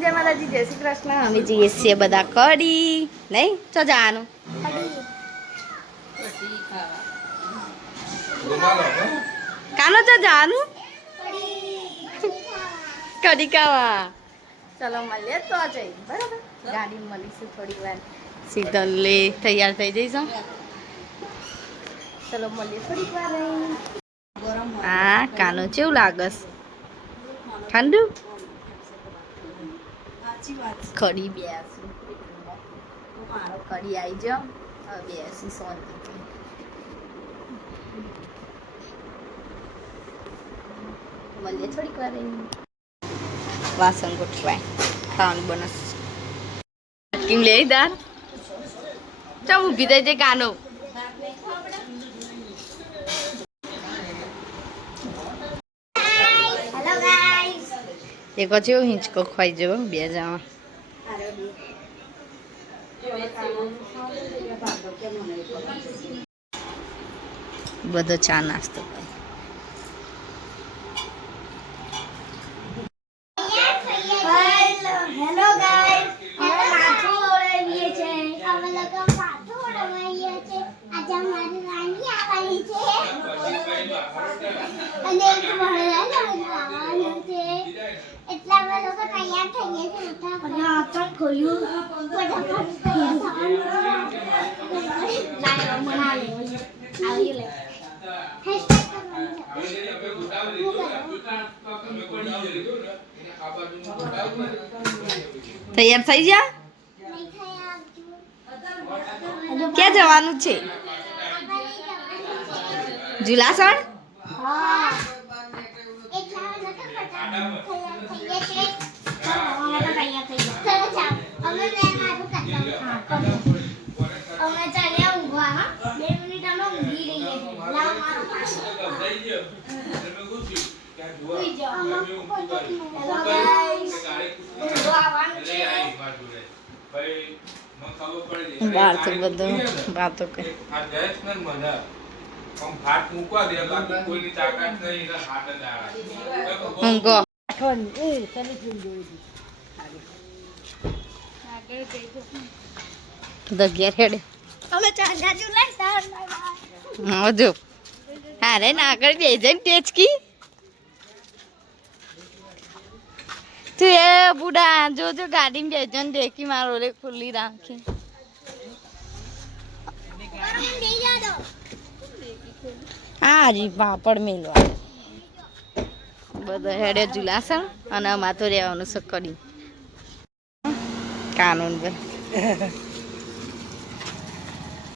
જય માતાજી, જય શ્રી કૃષ્ણ. અમે જઈએ છીએ બધા કડી નહીં તો જવાનું કાનો તો જવાનું કડી ખાવા. ચલો મળીએ તો જઈ બરાબર. ગાડી મળીશું થોડી વાર. શીતલ લે તૈયાર થઈ જઈશું. ચલો મળીએ થોડીક વાર. હા કાનો કેવું લાગસ? ઠંડુ કડી બેસી મારો કડી આવી જાઓ. હવે બેસી શાંતિ મળીએ થોડીક વાર. વાસણ ગોઠવાય ખાવાનું બનસ કેમ લે દાર ચમ ઊભી થઈ જાય કાનો. એક પછી હિંચકો ખાઈ જવો બે જણા. બધો ચા નાસ્તો હેલો ગાઈસ, અમે માથું ઓળાવીએ છે. અમે લોકો માથું ઓળાવીએ છે. આજે અમારી રાણી આવવાની છે અને એક મહારાજ આવવાનું છે. એટલે અમે લોકો તૈયાર થઈએ છીએ. અને આચન ખોલ્યું ફટાફટ તૈયાર થવાનું લાઈવ બનાવે આવી લે હેશટેગ કરવાનું છે. તૈયાર થઈ જા. ક્યાં જવાનું છે? ઝુલાસણ. હા અમે ચાલ્યા ઊંઘવા. હા 2 મિનિટ અમે ઊંઘી રહીએ છીએ. લાવ મારો પાસ ઉઈ જાઓ. હેલો ગાઈસ, આવવાનું છે. બહાર તો બધું વાતો કરે. ઊંઘો તો ઘેર હેડે. અમે ચાલ્યા ઝુલાઈ હજુ હા રે ના આગળ બે જઈને ટેચકી તું એ બુડા જોજો ગાડીમાં બે જણ ડેકી મારો રે ખુલ્લી રાખી. હા જી પાપડ મેલવા બધા હેડે ઝુલાસણ અને અમાર તો રહેવાનું છે કડી કાનૂન પર.